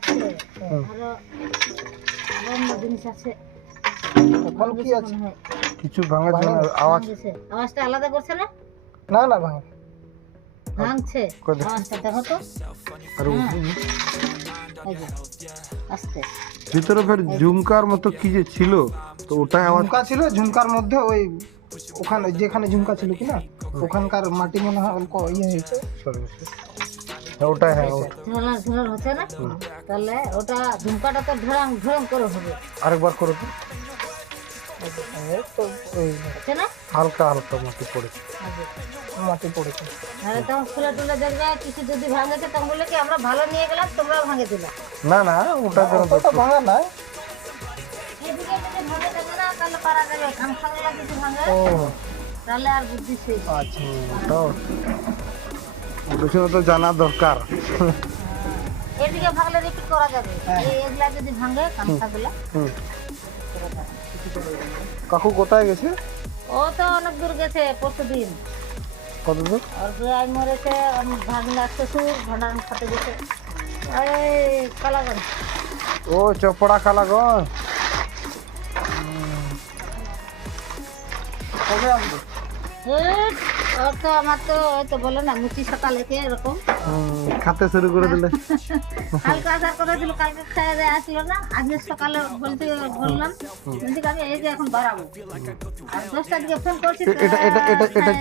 আছে আরো অন্য জিনিস আছে। এখন কি আছে? মনে হয় কিছু ভাঙার জন্য আওয়াজ ভাঙছে। আওয়াজটা আলাদা করছে না? না না ভাঙে। ভাঙছে কোথায়? আওয়াজটা দেখো তো। আর এই যে, আস্তে ভিতরে ফের ঝুমকার মতো কি যে ছিল, তো ওটাই আওয়াজ। ঝুমকা ছিল, ঝুমকার মধ্যে ওই ওখানে যেখানে ঝুমকা ছিল কি না, ওখানকার মাটি মনে হয় অল্প ইয়ে হয়েছে। হ্যাঁ, ওটাই হ্যাঁ ওটা। ঝোলার ঝোলার হচ্ছে না, তাহলে ওটা ঝুমকাটা তো ঢোড়াং ঢোড়াং করে হবে। আরেকবার করো তো। এই তো ওই হচ্ছে না? হালকা হালকা মাটি পড়েছে। এই যে, মাটি পড়েছে। তাহলে তখন খুলে টুলে দেখবে কিছু যদি ভাঙেছে তখন বলে কি আমরা ভালো নিয়ে গেলাম তোমরা ভাঙে দিলে। না না, ওটা যেন অত তো ভাঙা নাই। এদিকে যদি ভাঙে দেবে না তাহলে পারা যাবে, কান খাগলা কিছু ভাঙে ও তাহলে আর বুদ্ধি শেষ। আচ্ছা। ওটাও ওটা তো জানা দরকার। এদিকে ভাঙলে রিপিট করা যাবে, এগুলা যদি ভাঙে কান খাগলা হুম। কাকু কোথায় গেছে? ও তো অনেক দূর গেছে পরশুদিন। কত দূর? আর ভাই মরেছে, ভাগনা শ্বশুর ভান্ডার খাতে গেছে এই কালাগঞ্জ। ও চপড়া কালাগঞ্জ। কবে আসবে? ওর তো আমার তো ওই তো বলে না মুচি সাতা লেখে এরকম খাতে শুরু করে দিলে। কালকে আসার কথা ছিল, কালকে খেয়ে দেয় আসলো না, আজকে সকালে বলতে বললাম বলছি আমি এই যে এখন বাড়াবো আর 10টার দিকে ফোন করছি তো খেয়ে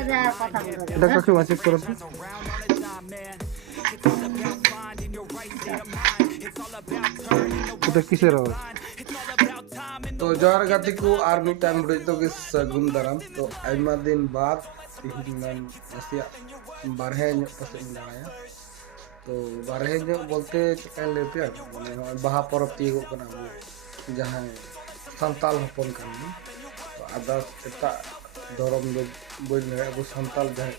দেওয়ার কথা বলে। এটা কাকিমা চেক করো তো। এটা কিসের আওয়াজ? तो जोहार गाती को आर्मी टाइम तो के सगुन दाराम तो आयमा दिन बाद तिहिन नसिया बारहे पसे दाराया तो बारहे बोलते चेका लेते माने बाहा परब तिगो कना जहां संताल हपन कानी तो आदा एटा धरम दो बोल रहे अब संताल जहां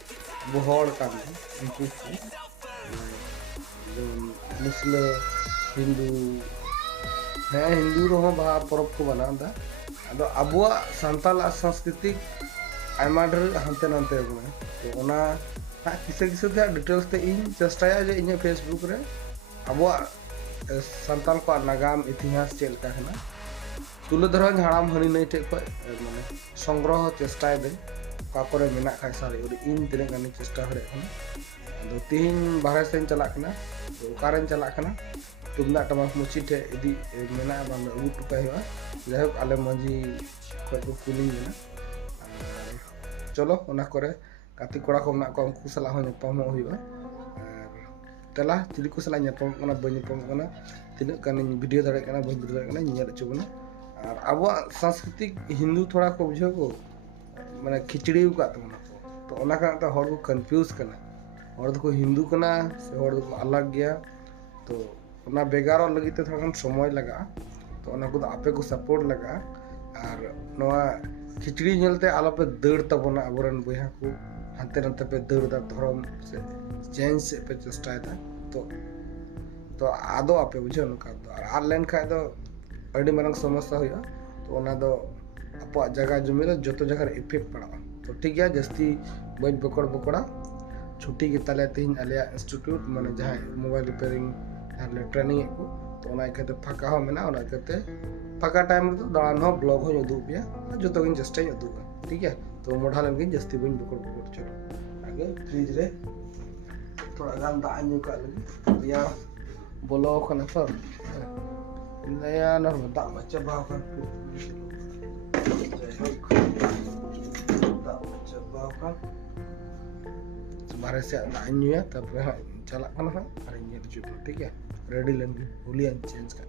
बहड़ कानी उनको जो मुस्लिम हिंदू ᱦᱮᱸ ᱦᱤᱱᱫᱩ ᱨᱮᱦᱚᱸ ᱵᱟᱦᱟ ᱯᱚᱨᱚᱵᱽ ᱠᱚ ᱢᱟᱱᱟᱣᱫᱟ ᱟᱫᱚ ᱟᱵᱚᱣᱟᱜ ᱥᱟᱱᱛᱟᱞᱟᱜ ᱥᱟংᱥᱠᱨᱤᱛᱤᱠ ᱟᱭᱢᱟ ᱰᱷᱮᱨ ᱦᱟᱱᱛᱮ ᱱᱟᱱᱛᱮ ᱟᱠᱟᱱᱟ ᱛᱚ ᱚᱱᱟ ᱠᱤᱥᱟᱹ ᱠᱤᱥᱟᱹ ᱛᱮ ᱰᱤᱴᱮᱞᱥ ᱛᱮ ᱤᱧ ᱪᱮᱥᱴᱟᱭᱟ ᱡᱮ ᱤᱧᱟᱹᱜ ᱯᱷᱮᱥᱵᱩᱠ ᱨᱮ ᱟᱵᱚᱣᱟᱜ ᱥᱟᱱᱛᱟᱞ ᱠᱚᱣᱟᱜ ᱱᱟᱜᱟᱢ ᱤᱛᱤᱦᱟᱥ ᱪᱮᱫ ᱞᱮᱠᱟ ᱠᱟᱱᱟ তুলে ধরাᱧ হাড়াম হানি নাই ᱴᱷᱮᱡ ᱠᱷᱚᱡ মানে সংগ্রহ চেষ্টাᱭᱫᱟᱹᱧ ᱚᱠᱟ ᱠᱚᱨᱮ ᱢᱮᱱᱟᱜ ᱠᱷᱟᱡ ᱥᱟᱨᱤ ᱤᱧ ᱛᱤᱱᱟᱹᱜ ᱜᱟᱱᱤᱧ ᱪᱮᱥᱴᱟ ᱫᱟᱲᱮᱭᱟᱜ ᱠᱟᱱᱟ ᱟᱫᱚ ᱛᱤᱦᱤᱧ ᱵᱟᱦᱨᱮ ᱥᱮᱫ ᱤᱧ ᱪᱟᱞᱟᱜ ᱠᱟᱱᱟ ᱛᱚ ᱚᱠᱟᱨᱮᱧ ᱪᱟᱞᱟᱜ ᱠᱟᱱᱟ तुमदा टमाक मुची ठे इदी मेना बांग अगू टुकाय हुआ जायक आले मंजी खय को कुलिंग ना चलो ओना करे काती कोड़ा को ना को उनको सला हो नेपम होइबा तला चिली को सला नेपम कना बनि नेपम कना तिना कानी वीडियो दाड़े कना बनि दाड़े कना नेल चुबना और अब सांस्कृतिक हिंदू थोड़ा को बुझो को माने खिचड़ी का तो ओना का तो हर को कंफ्यूज कना और को हिंदू कना से और को अलग गया तो ओना बेगार लगी ते थोड़ा समय लगा तो ओना को आपे को सपोर्ट लगा और नवा खिचड़ी नेलते आलो पे दड़ तबना अबरन बया को हंते नंते पे दड़ दा धर्म से चेंज से पे चेष्टा था तो आदो आपे बुझो नका तो आर लेन खा दो अडी मारंग समस्या होया तो ओना दो अपा जगह जमी रे जतो जगह इफेक्ट पड़ा तो ठीक है जस्ती बज बकड़ा छुट्टी के तले तीन आलिया इंस्टीट्यूट माने जहां मोबाइल रिपेयरिंग आले ट्रेनिंग को तो ओना इकते फाका हो मेना ओना इकते फाका टाइम तो दान हो ब्लॉग हो उदू पिया जो तो इन जस्ट उदू ठीक है तो मोढ़ा लेन जस्ती बन बकड़ चलो आगे फ्रिज रे थोड़ा गान दा न्यू का लगी या बोलो खना पर नया नर दा बच्चा बाव kan दा बच्चा बाव kan बारे से दा न्यू ya tapi चला kan है अरे ये चुप ठीक है रेडी लेंगे हुलियन चेंज कर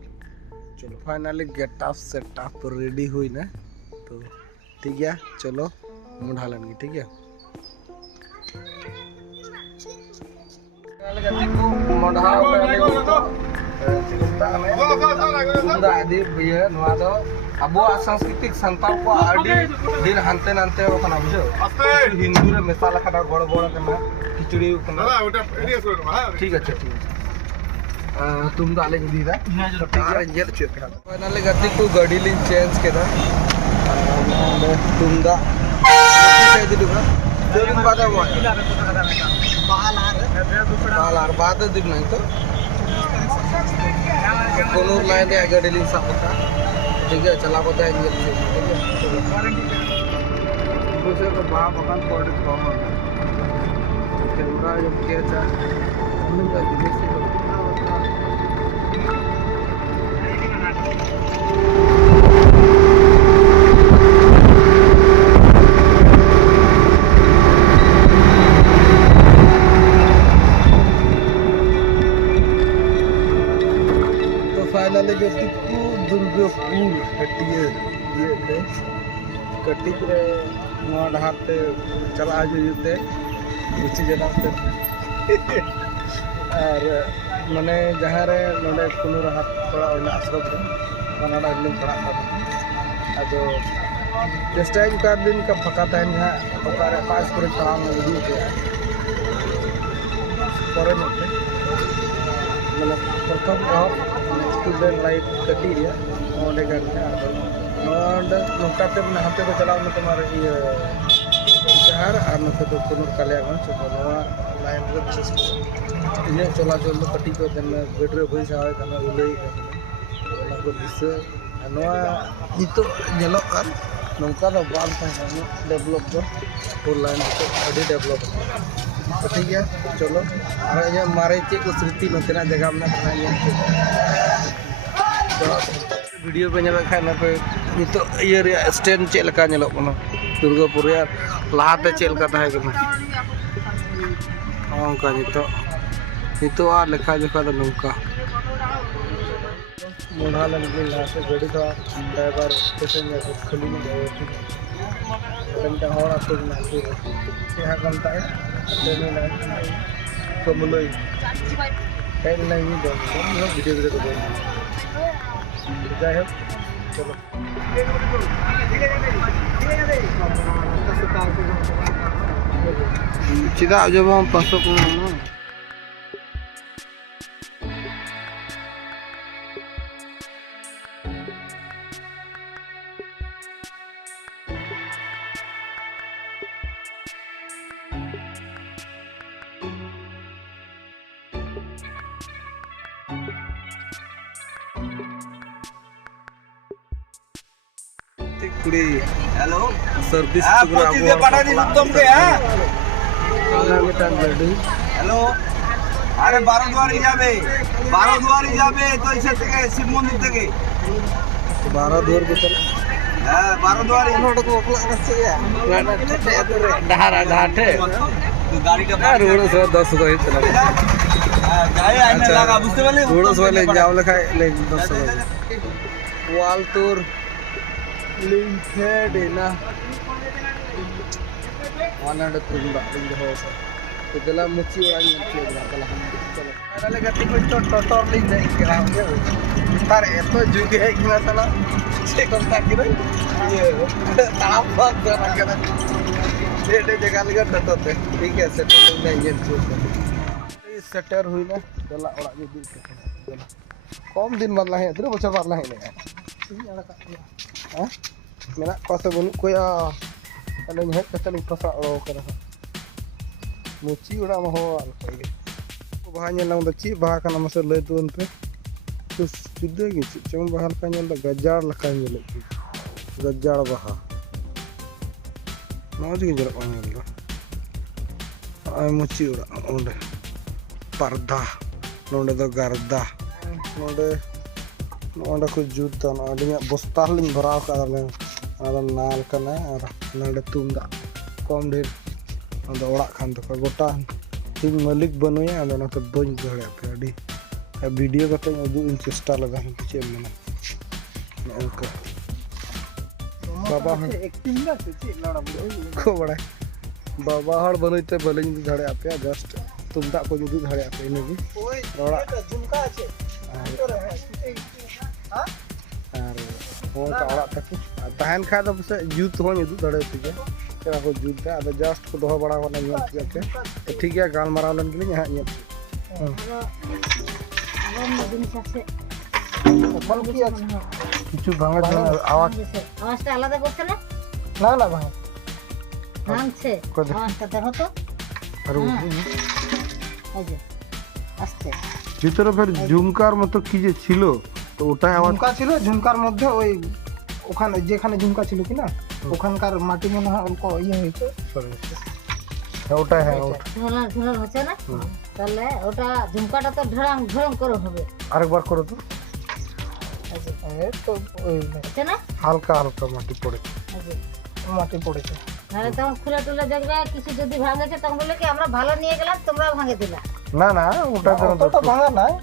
चलो finally get up set up ready हुई ना तो ठीक है चलो मुंडा लेंगे ठीक है मुंडा आदि भैया नवा दो अबो सांस्कृतिक संताल को आदि दिन हंते नंते ओखना बुझो हिंदू रे मिसाल खड़ा गड़ गड़ कना खिचड़ी कना ठीक है ठीक है तुम दाले दीदा इंजर चेक फाइनली गति को गाड़ी लिन चेंज केदा तुम दा से दिबा दिन बाद बाल आर बाद दिन नहीं तो कोनूर लाइन रे गाड़ी लिंग साब का ठीक है चला को जाए ठीक है दूसरे तो बाप बगान कोड कम कैमरा जब किया था हमने का दिनेश से फाइनली जो टिप्पू दुर्गपुर हटिए ये थे कटिक रे नवा डहार ते चला जुते बुची जनाब ते और माने जहाँ रे नोडे कोनो राहत पड़ा और आश्रम रे बनाना लिंक पड़ा था अदो जस्ट टाइम का दिन का फका टाइम है ओकारे पास पर पड़ा में वीडियो के करे मते मतलब प्रथम स्टूडेंट लाइफ कटी रे ओंडे करते नोंड नोकाते में हते को चलाव में तुम्हारे ये शहर और नोके तो कोनो कल्याणगंज तो नवा लाइन रे विशेष इने चलाचल में कटी को दिन में गडरे भई सावे कना उलई ओना को दिसे नवा नितो नेलो कर नोका द बाल का डेवलप कर फुल लाइन को अडी डेवलप तो ठीक है चलो और ये मारे चे को स्मृति नतना जगह में खाई वीडियो पे नेल खाय ना पे नितो ये रे स्टैंड चे लका नेलो कोनो दुर्गापुर यार लाहाते चे लका ताहे कना ओंका नितो आ लेखा जोखा तो नौका मोढ़ा लगे यहाँ से गाड़ी का ड्राइवर पैसेंजर को खुली में गए घंटा और आते ना यहाँ घंटा है ट्रेन लाइन कमलोई ट्रेन लाइन में दो वीडियो वीडियो को जाए हो चलो चिदा जब हम पासों को ना कुड़ी हेलो सर्विस पच्चीस के पटा दी उत्तम के हैं हेलो अरे 12 दुआरी जाबे तो इसे থেকে শিব মন্দির থেকে 12 দুয়ার को चल हां 12 दुआरी नोट को ओकला रसे या ढारा ढाटे गाड़ीটা रोड से 10 को चला जाए आने लगा बुझते वाले रोड से ले जाओ लखा ले 10 वाल तोर लिंक है देना वाला तुंदा लिंक हो तो चला मुची वाला मुची वाला चला चलो अरे गति को टोटोर लिंक दे के हम तार एतो जुगे है कि साला से करता कि ये ताप बात करा के डेडे जगह लगा टोटोते ठीक है सेटल नहीं इंजन चूस सेटर हुई ना चला ओड़ा जो दी चला कम दिन बाद लाहे इतने बच्चा बाद लाहे ने हां मेरा कसे बनु कोया अने हेड कतन पसा ओरो करा मुची उड़ा म हो अलगे बाहा नेलांग द ची बाहा kana masa ले तुन पे तो जुदे गे चंग बाहा का नेल गजार लका नेल गजार बाहा नोज गे जरा नेल आई मुची उड़ा ओंडे पर्दा नोंडे दो गर्दा नोंडे को जूता ना अडिया बस्ता लिंग भराव का ले आदा नाल कना और नोंडे तुंदा कम ढेर अद ओड़ा खान तो गोटा इन मालिक बनुया अद ना तो बन गड़े पे अडी वीडियो कते उदु इन चेष्टा लगा हम पीछे में ओके बाबा एक्टिंग ना से लड़ा को बड़ा बाबा हर बनइते भले इन धड़े आपे जस्ट तुमदा को जुदु धड़े आपे इनेगी ओड़ा झुमका আছে और हो का ओड़ा तक तहन खा तो जूत हो जुदु धड़े पे क्या को जूत का अब जस्ट को दो बड़ा वाला न्यूज के ठीक है गाल मारा लन के यहां न्यूज दिन से ওপল কি আছে কিছু ভাঙা আওয়াজটা আলাদা করতে না না ভাঙা ভাঙছে আওয়াজটা দেখো তো আর এই যে আস্তে ভিতরে ফের ঝুমকার মতো কি যে ছিল, তো ওটাই আবার ঝুমকা ছিল, ঝুমকার মধ্যে ওই ওখানে যেখানে ঝুমকা ছিল কিনা ওখানকার মাটি মনে হয় অল্প ইয়ে হয়েছে, সরে গেছে। হ্যাঁ, ওটাই হ্যাঁ ওটা। ঝোলার ঝোলার হচ্ছে না, তাহলে ওটা ঝুমকাটা তো ঢড়াং ঢড়াং করে হবে, আরেকবার করো তো। এই তো ওই হচ্ছে না? হালকা হালকা মাটি পড়েছে। এই যে, মাটি পড়েছে। নাহলে তখন খুলে টুলে দেখবে কিছু যদি ভাঙেছে, তখন বলে কি আমরা ভালো নিয়ে গেলাম, তোমরা ভাঙে দিলা। না না, ওটা যেন অতটা ভাঙা নাই।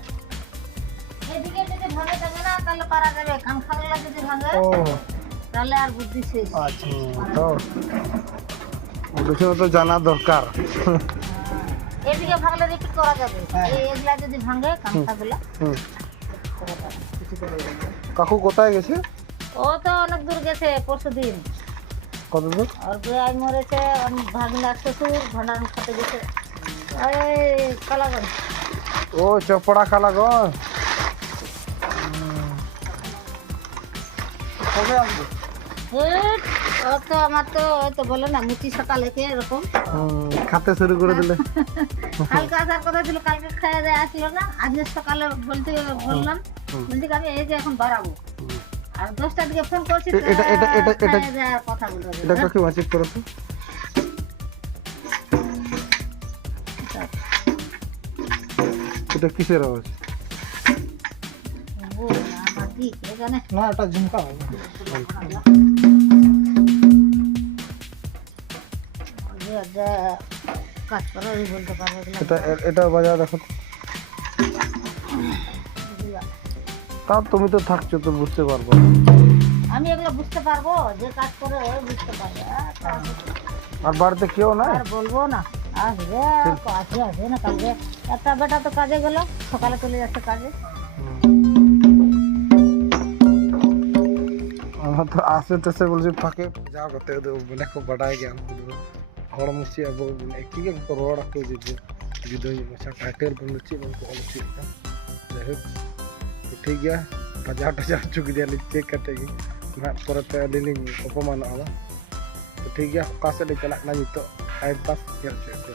এদিকে যদি ভাঙে যাবে না, তাহলে পারা যাবে। কান খাগলা যদি ভাঙে, ও তাহলে আর বুদ্ধি শেষ। আচ্ছা, তো ওটা তো জানা দরকার। এদিকে ভাঙলে রিপিট করা যাবে। হ্যাঁ। এগুলা যদি ভাঙে কান খাগলা, হুম। কাকু কোথায় গেছে? ও তো অনেক দূর গেছে পরশু দিন। কত দূর? আর ভাই মরেছে, ভাগনা শ্বশুর ভান্ডার খাতে গেছে এই কালাগঞ্জ। ও চপড়া কালাগঞ্জ। কবে আসবে? হেট, ও তো আমার তো ওই তো বলে না মুচি সকালে কে এরকম খাতে শুরু করে দিলে। কালকে আসার কথা ছিল, কালকে খেয়ে দেয় আসলো না। আজকে সকালে বললাম বলছি কি আমি এই যে এখন বাড়াবো, আর 10টার দিকে ফোন করছি তো খেয়ে দেওয়ার কথা বলবো। এটা কাকে মাসিক করো তো। এটা কিসের আওয়াজ? ও না মাটি কে জানে। না, এটা ঝুমকা হবে। যে কাজ করে ওই বলতে পারবে এগুলো। এটা এটা বাজার দেখো তো। তাও তুমি তো থাকছো, তো বুঝতে পারবো। আমি এগুলো বুঝতে পারবো, যে কাজ করে ওই বুঝতে পারবে। আর বাড়িতে কেউ নাই? আর বলবো না, আসবে আসবে না কালকে। একটা বেটা তো কাজে গেল, সকালে চলে যাচ্ছে কাজে। আমার তো আসে টাসে বলছি ফাঁকে যাও করতে বলে খুব বাড়াই গিয়া হড় মুছি अब কি কি রোড को जुदा मचा टाइटल बनची उनको अलची जाहे ठीक गया बाजार बाजार चुक दिया चेक कटेगी ना परत लिलिंग अपमान आवा तो ठीक गया का से चला ना तो आई बस चल चेक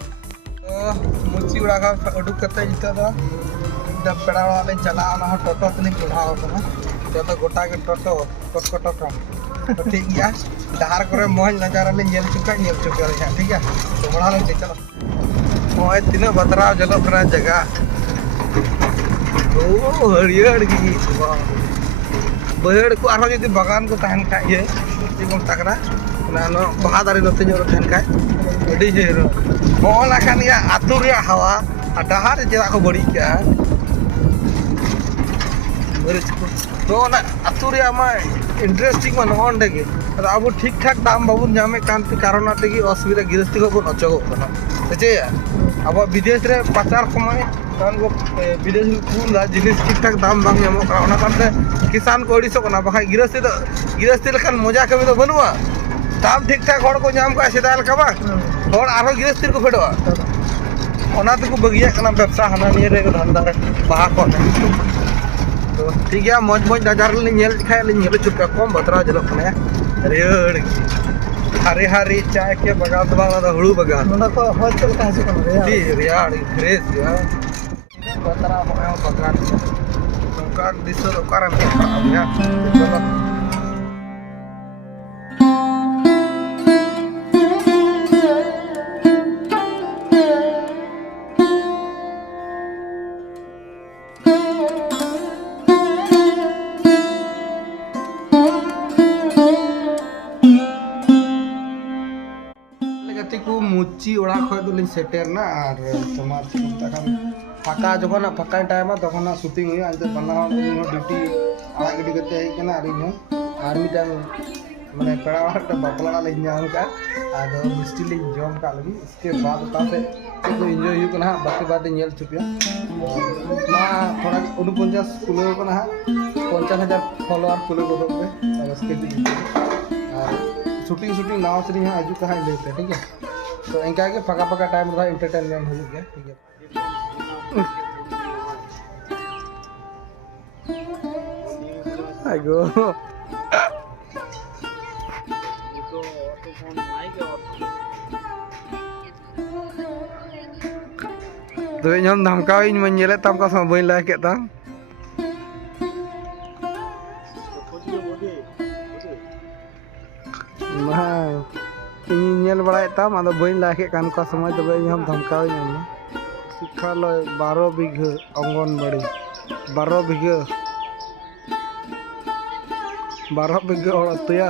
मुची उड़ा का उडुक करते जितो दा जब पेड़ा वाले चला ना टोटो तनी बुढ़ाव ना जब तो गोटा के टोटो टोटो तो ठीक गया धार करे मोहन नजारा ले नेल चुका है ठीक है तो बड़ा ले चलो मोय तीन बतरा जलो करा जगह ओ हरियर की बहड़ को आरो जदी बागान को तहन का ये जीवन तकरा ना नो बहादारी नते जोर तहन का अडी जेरो मोला खान या आतुर या हवा डहार जेदा को बड़ी क्या तो ना आतुर या मा इंटरेस्टिंग मा नोंडे के अब ठीक ठाक दाम बाबू जामे कांति कारण आते की असुविधा गिरस्ती को बन अचगो कना जे अब विदेश रे पचार समय कान को विदेश कुल जिनिस ठीक ठाक दाम बांग जामो काना कांते किसान को ओडिसो कना बखाय गिरस्ती लखान मजा कमी तो बनुआ दाम ठीक ठाक हड़ को जाम का सेदा लका बा हड़ आरो गिरस्ती को फेडवा ओना तो को बगिया कना व्यवसाय हना निये रे धंधा रे बाहा को तो ठीक है मौज मौज नजार ले नेल दिखाय ले नेल चुपका कम बतरा जलो कने रेड़ हरे हरे चाय के बगान तो हुड़ू बगान नोना को होचल का से कने रे रियाड़ फ्रेश या बतरा हो बतरा दुकान दिसो दुकान में या चलो को मुची ओड़ा खय दुलिन सेटर ना और तुम्हार तकन फाका जखन फाका टाइम तखन शूटिंग हुई आज बना ड्यूटी आड़ा गडी करते है केना आरी हो आर मिटान माने पेड़ा वाला बापला ले जाम का आदो मिस्टी ले जम का लगी इसके बाद तासे को एंजॉय यू कना बाकी बात नेल चुपिया ना थोड़ा 49 किलो कना 50,000 फॉलोअर किलो को पे और उसके और शूटिंग नाव से यहाँ आजू कहाँ लेते हैं ठीक है तो इनका के पका पका टाइम रहा एंटरटेनमेंट हो गया ठीक है आगो तो इन हम धमकाव इन मन येले तम का समय बइन लायक केता ना इन नेल बड़ाय तम आदो बइन लायक कान का समय तबे इन हम धमकाव इन शिक्षालय 12 बीघा अंगनबाड़ी 12 बीघा 12 बीघा और अतया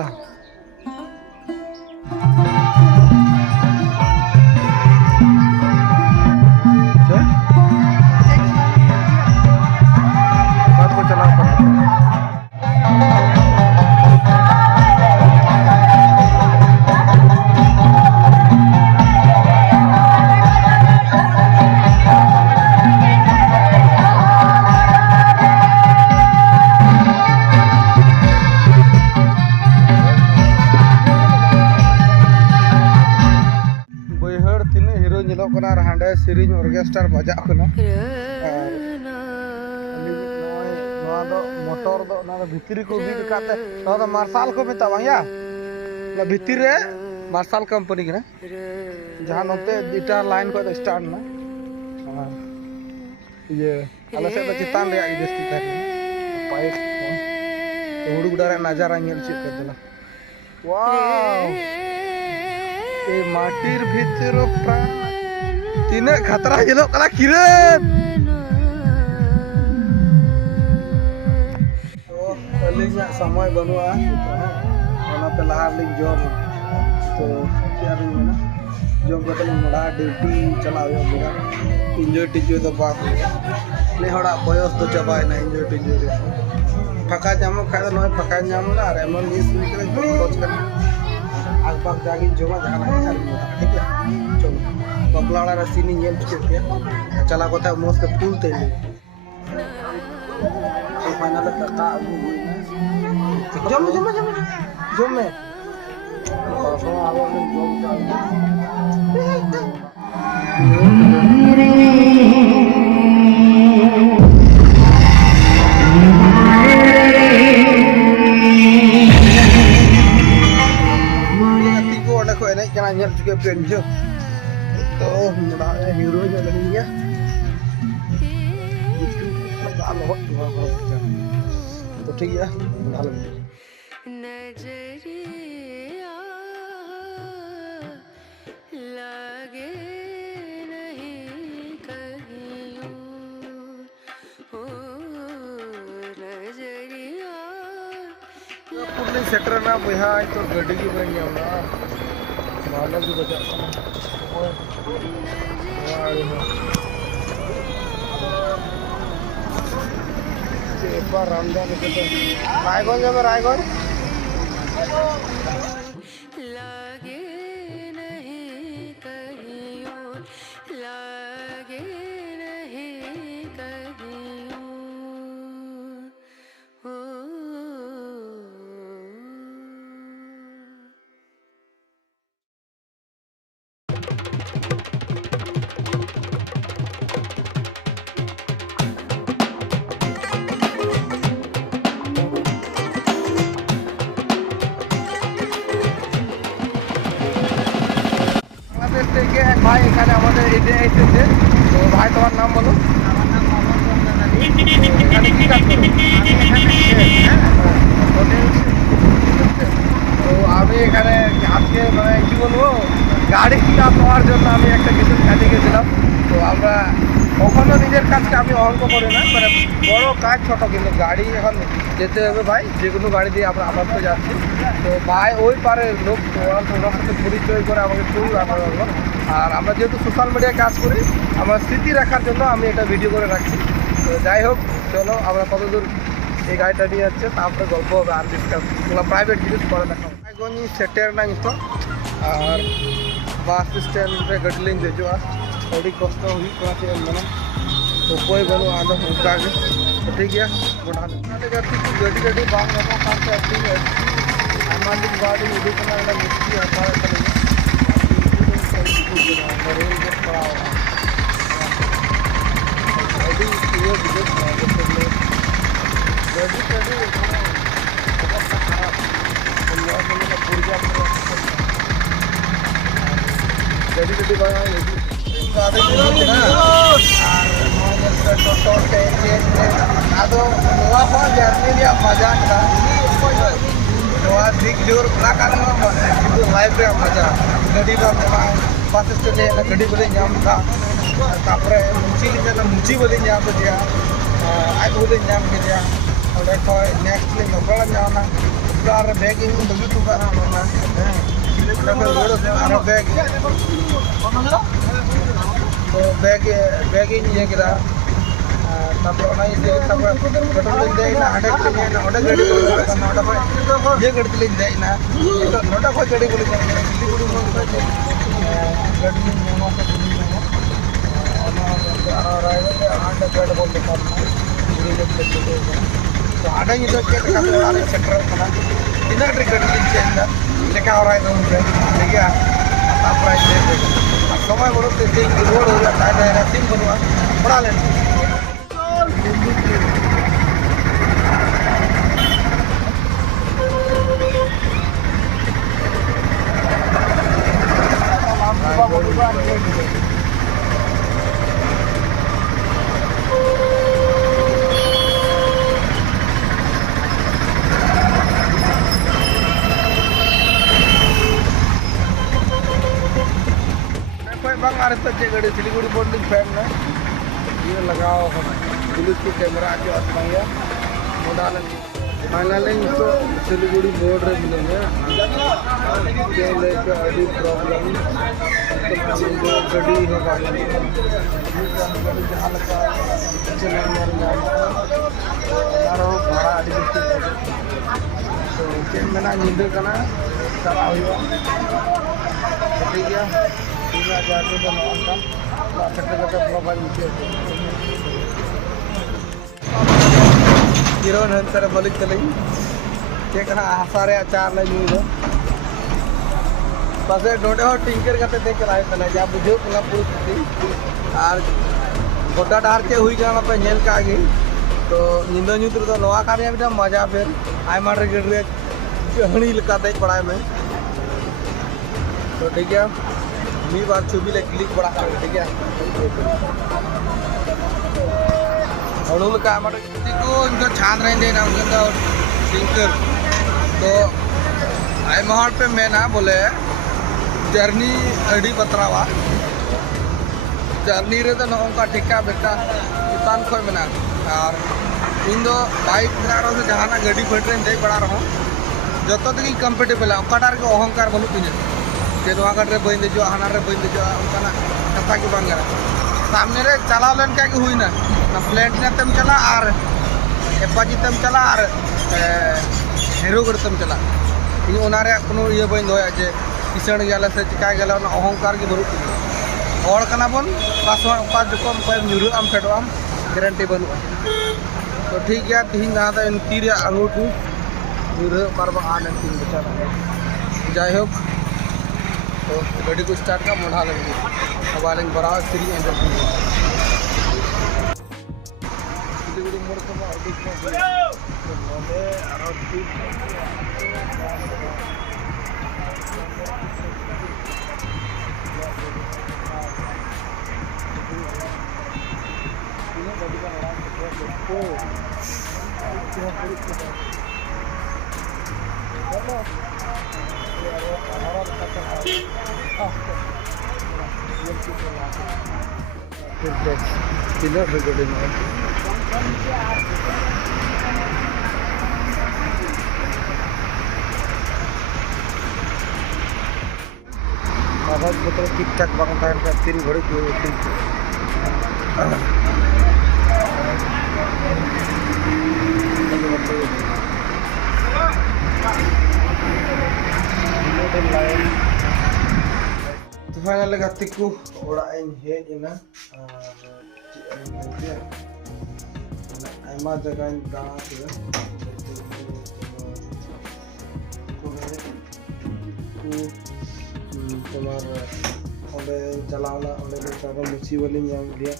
हांडे सिरिंज ऑर्केस्ट्रा बजा मोटर भितरी को बीट काते मार्शल को मेता या भितर रे मार्शल कंपनी के जहाँ नोते इटा लाइन को स्टार्ट ना ये आले से चितान रे जस्ती था पाइप हुडुगडा रे नजारा नेल चेक करदला वाओ ए माटीर भितर प्राण तीना खतरा जेलो कला किरण तो अलिया समय बनुआ ओना पे लहार लिंग जॉब तो क्या रही ना जॉब कतल मोड़ा ड्यूटी चलाओ बेगा एंजॉय टिजो तो बात ले हड़ा बयस तो चबाय ना एंजॉय टिजो रे फका जामो खाय नय फका जामो ना रे मन मिस निकले खोज कर आग पाक जागी जमा जाना है ठीक है चलो बबलाड़ा रसीनी नेल के चला को था मस्त फूल तेले तो फाइनल तता अबू जम जम जम जम में पासो आलो में जम को ओडा को एने जना नेल के पेन जो तो मुड़ा हीरो जो लगिया तो ठीक है नजरिया लगे नहीं कहीं ओ नजरिया पुलिस सेक्टर ना बुहा तो गड्डी की बन जाऊंगा माला भी बजा रामदान रायगंज जाबे रायगंज लगे नहीं कहीं लगे नहीं कहीं ओ থেকে এক ভাই এখানে আমাদের এই যে এসেছে তো ভাই তোমার নাম বলো এখানে কি কাজ করো তো আমি এখানে আজকে মানে কি বলবো গাড়ি কিনা পাওয়ার জন্য আমি একটা কিছু কাজে গেছিলাম তো আমরা কখনো নিজের কাজকে আমি অঙ্ক করি না মানে বড় কাজ ছোট কিন্তু গাড়ি এখন যেতে হবে ভাই যে কোনো গাড়ি দিয়ে আমরা আপাতত যাচ্ছি তো ভাই ওই পারে লোক ওনার সাথে পরিচয় করে আমাকে খুবই ভালো লাগলো আর আমরা যেহেতু সোশ্যাল মিডিয়ায় কাজ করি আমার স্মৃতি রাখার জন্য আমি এটা ভিডিও করে রাখছি তো যাই হোক চলো আমরা কতদূর এই গাড়িটা নিয়ে যাচ্ছে তারপরে গল্প হবে আর ডিসকাস প্রাইভেট জিনিস করে দেখা রায়গঞ্জ সেটের না নিত আর বাস স্ট্যান্ড রে गाड़ी लेन देजोआ थोड़ी कष्ट हुई कोना से मन तो कोई बोलो आदो उनका के तो ठीक है बढ़ा ले जाती की गाड़ी बांग रखो काम से अच्छी है हमारी गाड़ी उड़ी करना वाला मुश्किल है सारा चलेगा रेल के पड़ा हुआ गाड़ी ये बिजनेस गाड़ी बहुत खराब लोग का पुर्जा गाड़ी गाड़ी बांगा गाड़ी ना আর টোটো আদো নোয়া হওয়া জার্নি রিয়া মজা কা নোয়া দিক জোর না কারণ কিন্তু লাইফ রে মজা গাড়ি রা বাস স্ট্যান্ডে গাড়ি বলে নাম কা তারপরে মুচি বলে নাম দিয়া আই বলে নাম দিয়া ওটা কয় নেক্সট লে নকলা যাওনা আর ব্যাগ ইন বগি টুকা না হ্যাঁ তারপরে বড় আর ব্যাগ তো ব্যাগিং ইয়ে করা তারপর অনেক তারপর পেট্রোল দেয় না হাটে করে না ওটা গাড়ি করে না ওটা পরে যে গাড়ি লিখ দেয় না এটা নোটা কই গাড়ি বলে যায় শিলিগুড়ি মন করে গাড়ি নিয়ম আছে আর রাইডে আন্ডা গাড়ি বলতে পারবো তো আড়াই নিতে কে কাছে ওড়ালে সেন্টার করা তিনা গাড়ি লিখ চেঞ্জ লেখা আর রাইডে ঠিক আছে তারপরে সময় বলতে যে রোড হয়ে যায় সিম বলুয়া পড়ালেন bang ada saja gede Siliguri bonding fan na ये लगाओ पुलिस की कैमरा के आसमान या मोडालन फाइनली तो सिलीगुड़ी बोर्ड रे मिलेंगे के लेके अभी प्रॉब्लम तो गड़ी हो गई जहां लगा चले मारो भाड़ा अभी तो के मना नींद करना चला हुआ ठीक है पूरा जाके तो नौका कटे प्रोफाइल नीचे हीरो नंतर बलिक चली के कना आसारे आचार ले नीदो पासे डोडे हो टिंकर कते देख लाए तले जा बुझो पुला पूरी और गोटा डार के हुई गाना पे नेल का आगे तो निंदो ᱧᱩᱛ ᱨᱮᱫᱚ ᱱᱚᱣᱟ ᱠᱟᱨᱭᱟ ᱢᱤᱫᱴᱟᱝ मजा फिर आयमा रे गडरे हणी लका देख पड़ाय में तो ठीक है मी बार छवि ले क्लिक बड़ा कर ठीक है हणुल का हमारे को इनका छान रहे देना उनका टिंकर तो आय महल पे मैं ना बोले जर्नी अड़ी बतरावा जर्नी रे तो नौका टिका बेटा किसान खोय मना और इन दो बाइक मेरा से जहाना गाड़ी फटरे दे बड़ा रहो जतो तक कंफर्टेबल है ओकाटार के अहंकार बनु पिने जे नवा गाड़ी रे बइन दे जो हाना रे बइन दे जो उनका कथा की बांग करा सामने रे चलाव लेन क्या की हुई ना प्लेट ने तम चला और एपाची तम चला और हेरो गड़ तम चला इन ओनारे कोनो ये बइन दोया जे किसण गेला से चिकाय गेला ना अहंकार की बरु और कना बन पासवान पास जकम पे न्यूरु आम फेडवाम गारंटी बनु तो ठीक है तीन जहाँ तक इन तीर अंगूठू न्यूरु पारबा आने तीन बेचारा जाय हो तो गाड़ी को स्टार्ट का मोड़ा लेंगे हवाले बराबर फ्री एंटर सिलीगुड़ी मोड़ को अधिक में बोले और ठीक पिलर गड्डी में आवाज मतलब ठीक ठाक बांग तान का 3 घड़ी की ठीक तो फाइनल गाती को ओड़ा इन हेज ना आयमा जगह दाना किया तुम्हार ओंडे चलावना ओंडे तारो मुची वाली नाम लिया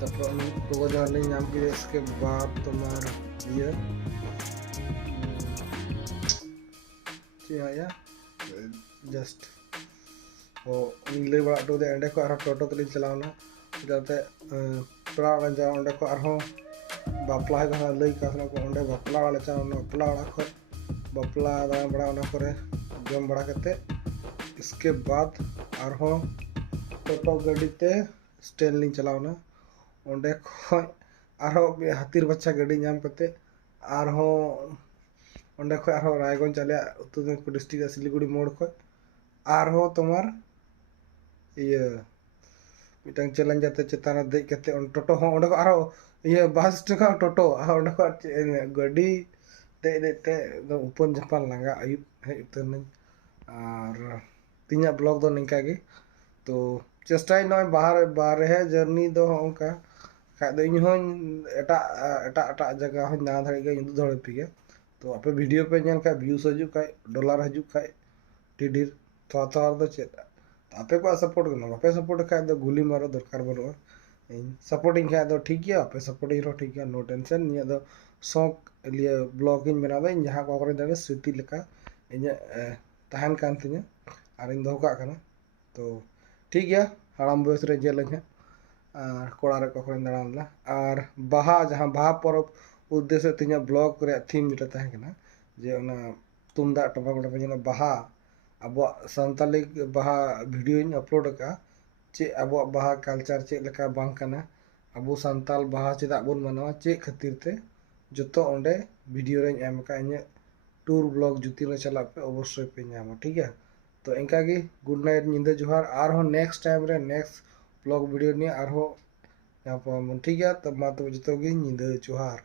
तब तो वाली नाम किया इसके बाद तुम्हार ये आया जस्ट वो इंग्लिश बड़ा तो दे एंडे को आरा टोटो तली चलावना ᱪᱮᱫᱟᱜᱛᱮ ᱯᱮᱲᱟ ᱚᱲᱟᱜ ᱡᱟ ᱚᱸᱰᱮ ᱠᱷᱚᱱ ᱟᱨᱦᱚᱸ ᱵᱟᱯᱞᱟ ᱦᱩᱭᱩᱜ ᱠᱟᱱᱟ ᱞᱟᱹᱭ ᱠᱟᱱᱟ ᱠᱚ ᱚᱸᱰᱮ ᱵᱟᱯᱞᱟ ᱚᱲᱟᱜ ᱞᱮ ᱪᱟᱞᱟᱣ ᱚᱱᱟ ᱵᱟᱯᱞᱟ ᱚᱲᱟᱜ ᱠᱷᱚᱱ ᱵᱟᱯᱞᱟ ᱫᱟᱬᱟ ᱵᱟᱲᱟ ᱚᱱᱟ ᱠᱚᱨᱮ ᱡᱚᱢ ᱵᱟᱲᱟ ᱠᱟᱛᱮᱫ इसके बाद आरहों टोटो गाड़ी ते स्टैंड लिंग चलावना ओंडे खय आरहों हाथीर बच्चा गाड़ी नाम कते आरहों ओंडे खय आरहों रायगंज चले उत्तर दिनाजपुर डिस्ट्रिक्ट सिलीगुड़ी मोड़ खय आरहों तुम्हार ये मिटang चैलेंज जाते चेतान देख कते टोटो हों ओंडे को आरहों ये बस स्टैंड का टोटो ओंडे को गाड़ी ते ऊपर जपान लंगा आयुब है उतर और तीन ब्लॉग दो निका गे तो चेष्टा नॉय बाहर है जर्नी दो होंका खाद इन हों एटा एटा एटा जगह हों ना धड़े गे इंदु धड़े पिगे तो आपे वीडियो पे जान का व्यूज हजू का डॉलर हजू का टीडीर तो दो चेत आपे को सपोर्ट करना आपे सपोर्ट का दो गुली मारो दरकार बनो सपोर्टिंग का दो ठीक है आपे सपोर्टिंग रो ठीक है नो टेंशन निया दो शौक लिए ब्लॉगिंग बना दो जहां को करे दे स्थिति लेका इन तहन कान तिने और इन दो का तो ठीक है हड़ाम बयस रे जेल और कोड़ा रे को दाड़ा और बाहा जहां बाहा पर्व उद्देश्य तिना ब्लॉग रे थीम जेटा तहन कना जे ओना तुमदा टमाक टमाक बाहा अब सानताली बाहा वीडियो अपलोड का चे अब बाहा कल्चर चे लेका बांग कना अब सानताल बाहा चेदा बोन मानवा चे खातिर ते जतो ओंडे वीडियो रे एम का इन टूर ब्लॉग जुती रे चला पे अवश्य पे नामा ठीक है तो इनका गी गुड नाइट निंदा जोहार और हो नेक्स्ट टाइम रे नेक्स्ट ब्लॉग वीडियो ने और हो यहाँ पर ठीक है तब मा तो जतो गी निंदा जोहार।